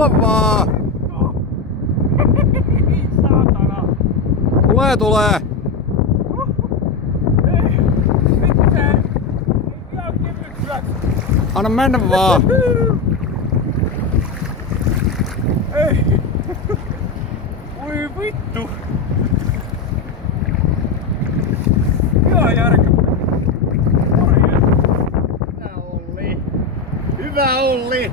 Tulla vaan! Saatana! Tulee! Ei! Vittu se! Ei ihan kevyt. Anna mennä vaan! Ei! Voi vittu! Ihan järkevä! Hyvä Olli! Hyvä Olli!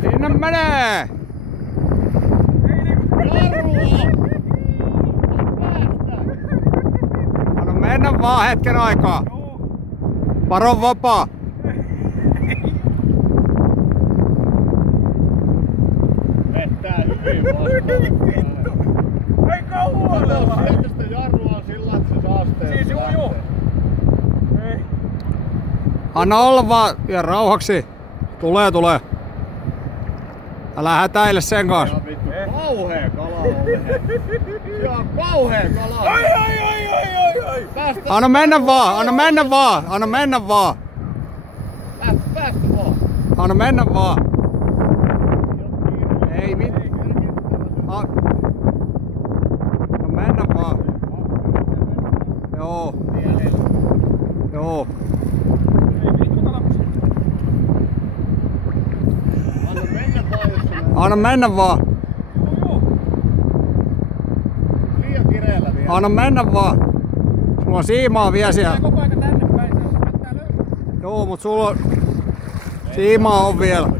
Sinne menee! Anna mennä vaan hetken aikaa. Varo vapaa. Vettää hyvin vastaan. Ei kauhuolella! Sieltä sitä jarrua sillä, että se saa sitten. Siis juu. Ei. Anna olla vaan ja rauhaksi. Tulee. Älä hätäile sen kanssa. Kauhea kala on. Se on kauhea kala. Ai! Anna mennä vaan! Päästä vaan. Anna mennä vaan! Ei mitään. Anna mennä vaan. Joo. Anna mennä vaan. Liian kireellä vielä. Anna mennä vaan. Sulla on siimaa vielä siellä. Koko aika tänne päin. Joo, mut sulla on... Siimaa on vielä. On.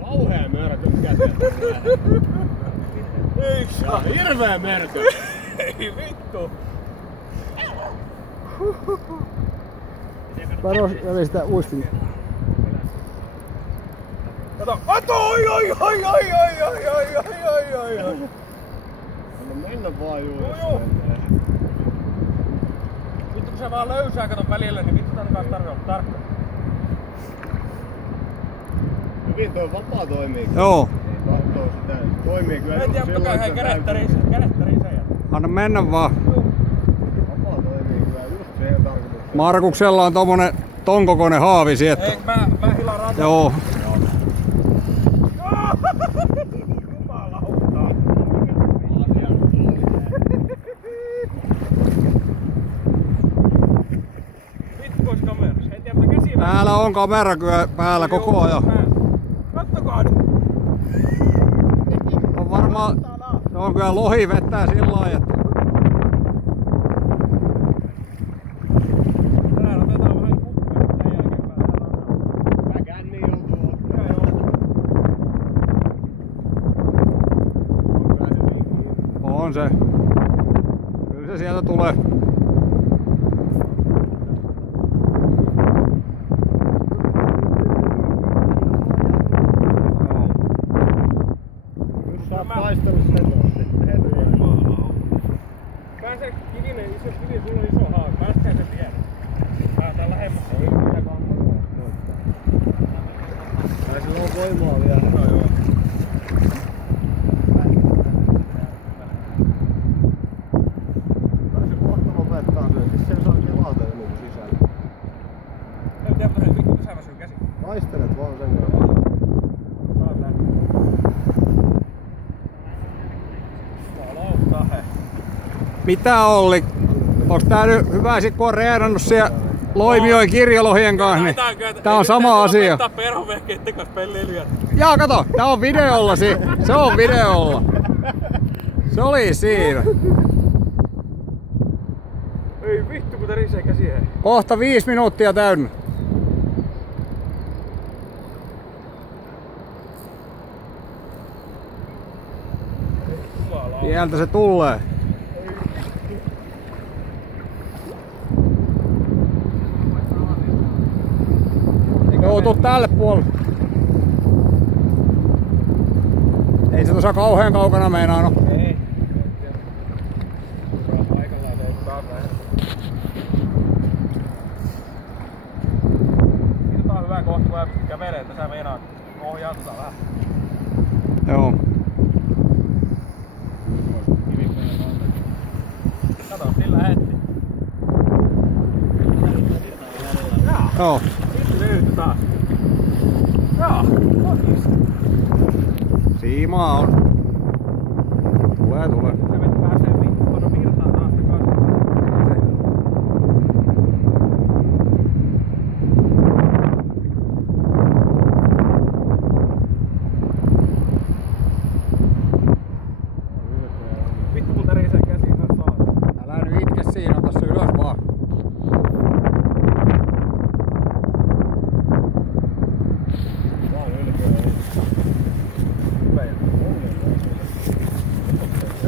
Kauhea mörkö käteen. Ei saa. Hirveä mörkö. Ei vittu. Varo välistä uistin. Kato, oi. Anna mennä vaan Joo. Vittu kun se vaan löysää kato välillä, niin vittu tän kanssa tarvii olla tarkka. Hyvin toi vapaa toimii. Joo. Kattoo sitä. Toimii kyllä. En tiedä, mutta käy kädettäriin sen. Anna mennä vaan. Vapaa toimii kyllä just siihen tarkoitukseen. Markuksella on tommonen ton kokoinen haavi sieltä. Ei, mä hilaan rantaa. Joo. Jumalauta. Vittu pois kamerassa. En tiedä, mitä käsiä. Täällä on kamera kyllä päällä koko ajan. Kattokaa nyt. On varmaan... Se on kyllä lohi vettää sillä lailla, että... Tänään otetaan vähän kuppia tämän jälkeen päällä. Mä känni joutuu ottaa. On se. Kyllä se sieltä tulee. Nyt sä oot taistellut sen sitten hetken. Pääsee kivinen, iso kivi, sulla on iso haava. Pääskää sen pienen. Tää lähemmässä. Ei mitään kameraa. Ai sillä on voimaa vielä. Joo. Kai se kohta lopettaa sen. Siis sen saa kelata jo niinku sisällä. En tiedä, mutta vittu sä väsyy käsi. Taistelet vaan sen kanssa. Taas lähtee. Jumalauta he. Mitä Olli? Onks tää nyt hyvä sit kun on reenannut siellä Loimijoen kirjolohien kanssa, niin tää on sama asia. Tää perhovehkeitten kanssa pelleilyjät. Jaa, kato, tää on videolla se on videolla. Se oli siinä. Ei vittu kun terisee käsiä. Kohta 5 minuuttia täynnä. Jumalauta. Sieltä se tulee. Joo, tuu tälle puolelle. Ei se tuossa kauhean kaukana meinaa no. Ei. Paikallaan toutu taas näin. Nyt on hyvä kohta, kun mä kävelen tässä meinaan. Ohjaa tota vähän. Joo. Kato, sillä heti. Joo. Sitten löytyi taas. Joo, kokis. Siimaa on. Tulee. Se veti pääsee tuonne virtaan taas takaisin. Vittu kun tärisee käsiin kanssa saa. Älä nyt itke siinä, ota se ylös vaan.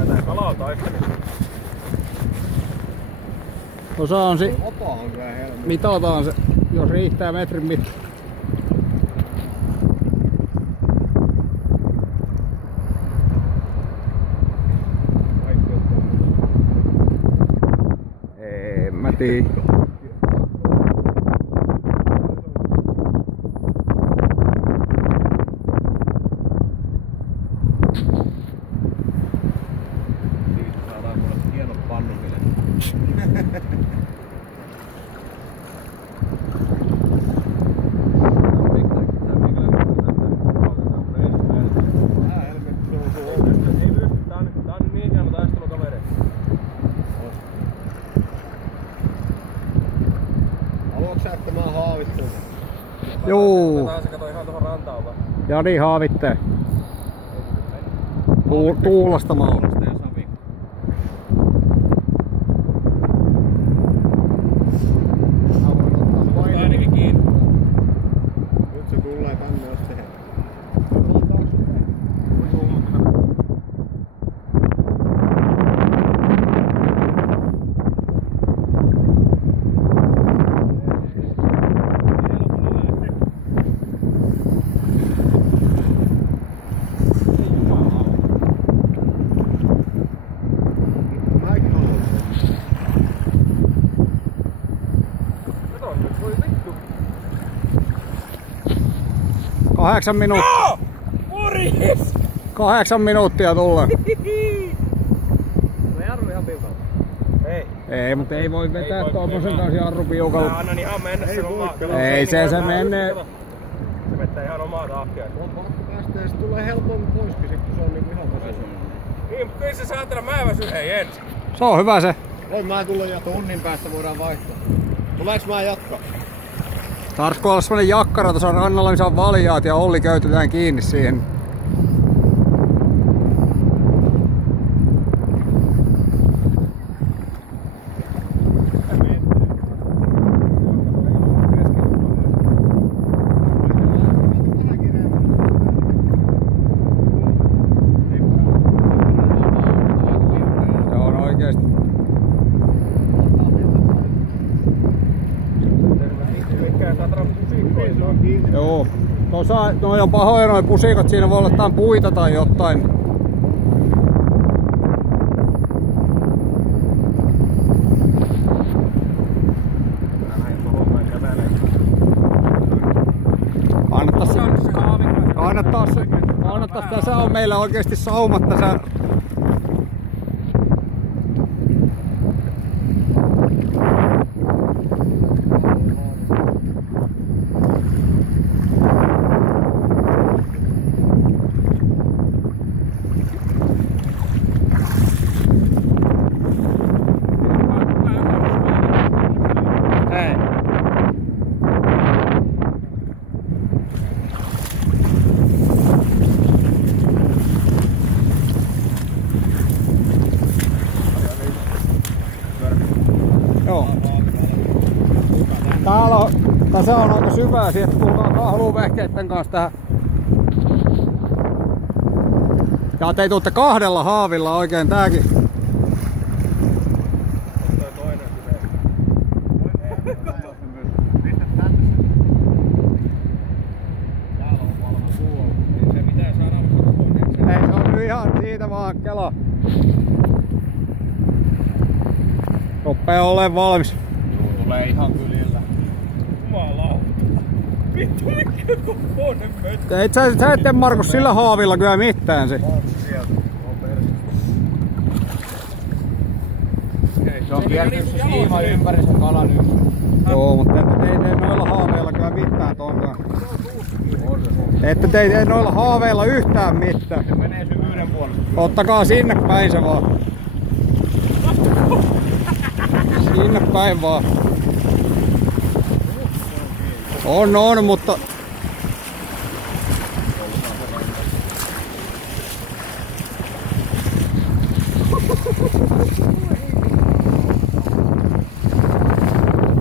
Tää kalaa taisteli. Osa on Vapaa on kyllä helmi. mitataan se, jos riittää metrin mitta. En mä tiedä. Siitä saadaan kuule hienot pannukilet. Tää helvetti on. Ei pysty, tää on niin hieno taistelukaveri. Haluatko sä, että mä haavitsen? Juu. Tää se kato ihan tohon rantaan vaan. Jani haavittee. Tuulastamalla. Ja Savi. Ainakin kiinni. Nyt se tulee tänne, jos se mäkin haluan. Kato nyt, voi vittu. 8 minuuttia. Morjes! 8 minuuttia tulee. No jarru ihan piukalla. Ei. Ei, mutta ei voi vetää Ei voi, tuommoisen ei kanssa jarru piukalla. Mä annan ihan mennä sen omaa. Ei se menee. Se vettää ihan omaa tahtia. On pakko päästä ja se tulee helpommin poiskin sit, kun se on niinku ihan väsynyt. Niin, mutta kyllä se saatana mä väsyn hei ensin. Se on hyvä se. Voin mä tulla ja tunnin päästä voidaan vaihtaa. Tuleeks mä jatkaa? Tarvitsiko olla semmonen jakkara tuossa rannalla, missä on valjaat ja Olli köytetään kiinni siihen. Se on oikeesti. Mikä saatana pusikkoja se on. Joo. Noi on pahoja noi pusikot, siinä voi olla jotain puita tai jotain. Kannattais tässä on meillä oikeesti saumat tässä. Hei. Joo. Tässä on aika syvää, sieltä tullaan kahluuvehkeitten kanssa tähän. Ja te tuutte 2 haavilla oikein tääkin. Ei se on nyt ihan siitä vaan kela. Rupee olemaan valmis. Tulee ihan kylillä. Jumalauta. Vittu mikä kokoinen möttö. Et sä et tee Markus sillä haavilla kyllä mitään se. On se sieltä. On persi. Se on kiertynyt se siima ympäri sen kalan ympäri. Joo, mutta ette tee noilla haaveilla kyllä mitään tonkaan. Ette tee noilla haaveilla yhtään mitään. Se menee syvyyden puolesta. Ottakaa sinne päin se vaan. Sinne päin vaan. On, mutta...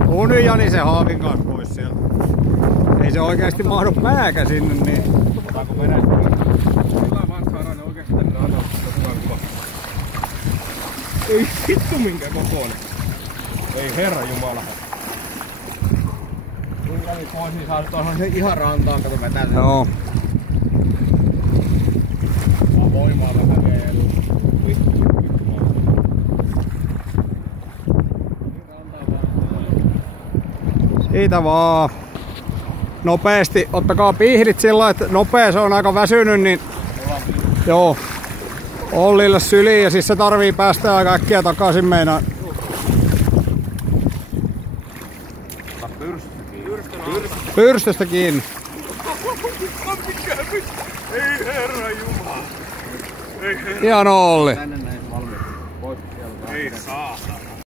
Tuu nyt Jani se haavin kanssa pois sieltä. Ei se oikeesti mahdu pääkä sinne niin. Otetaanko venäjä? Sillä vaan saadaan ne oikeesti tänne antaa. Ei vittu minkä kokoinen. Ei herra jumala. Kun kävi pois, niin saat tuohon se ihan rantaan, kato vetää sen. Joo. Saa voimaa vähän vielä. Siitä vaan. Nopeesti, ottakaa pihdit sillä että nopea se on aika väsynyt, niin joo. Ollille syliin ja siis se tarvii päästä aika äkkiä takaisin meinaan. Pyrstöstä kiinni. Ei herra jumala. Ei herra. Hieno Olli. Tänne näin valmiiksi. Pois sieltä. Ei saa.